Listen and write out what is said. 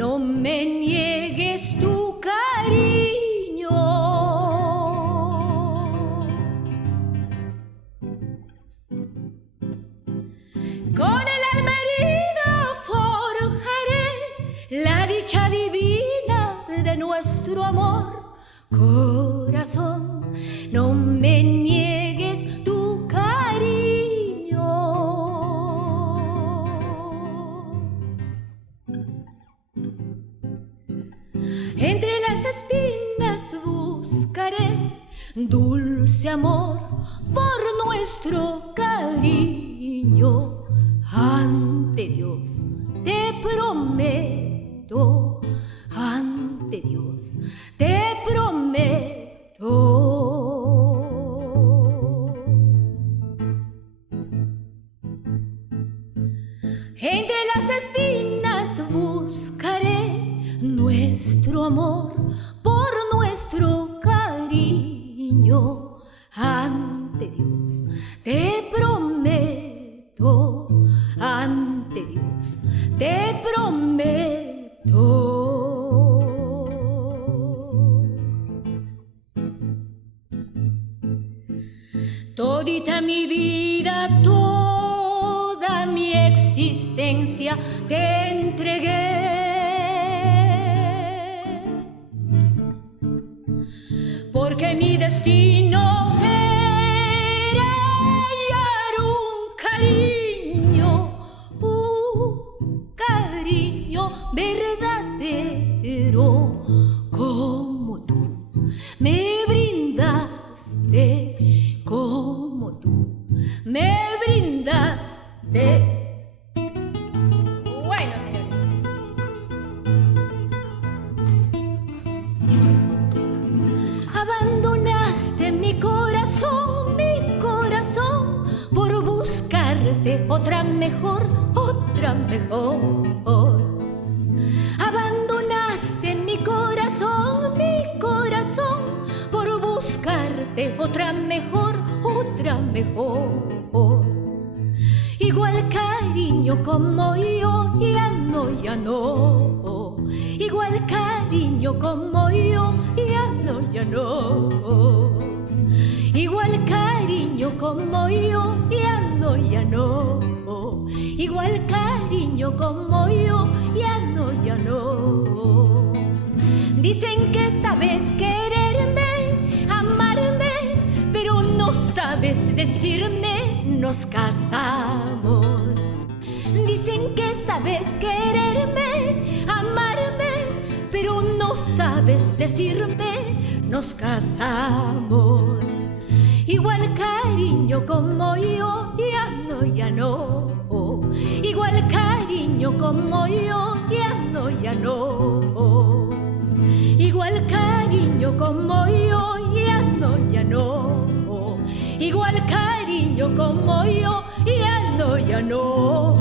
no me niegues tu cariño. Con el alma herida forjaré la dicha divina de nuestro amor. Corazón, no me niegues tu cariño. Entre las espinas buscaré dulce amor por nuestro cariño. Ante Dios te prometo, ante Dios te prometo. Entre las espinas buscaré nuestro amor por nuestro cariño. Ante Dios te prometo, ante Dios te prometo. Todita mi vida, toda mi existencia te entregué. Porque mi destino era hallar un cariño verdadero como tú me brindaste, como tú me brindaste. Bueno, señores. Abandonaste mi corazón, por buscarte otra mejor, otra mejor. Abandonaste mi corazón, por buscarte otra mejor, otra mejor. Igual cariño como yo, ya no, ya no. Igual cariño como yo, ya no, ya no. Igual cariño como yo, ya no, ya no. Igual cariño como yo, ya no, ya no. Dicen que sabes quererme, amarme, pero no sabes decirme nos casamos. Dicen que sabes quererme, amarme, pero no sabes decirme nos casamos. Igual cariño como yo, ya no, ya no. Igual cariño como yo, ya no, ya no. Igual cariño como yo, ya no, ya no. Igual cariño como yo, ya no, ya no.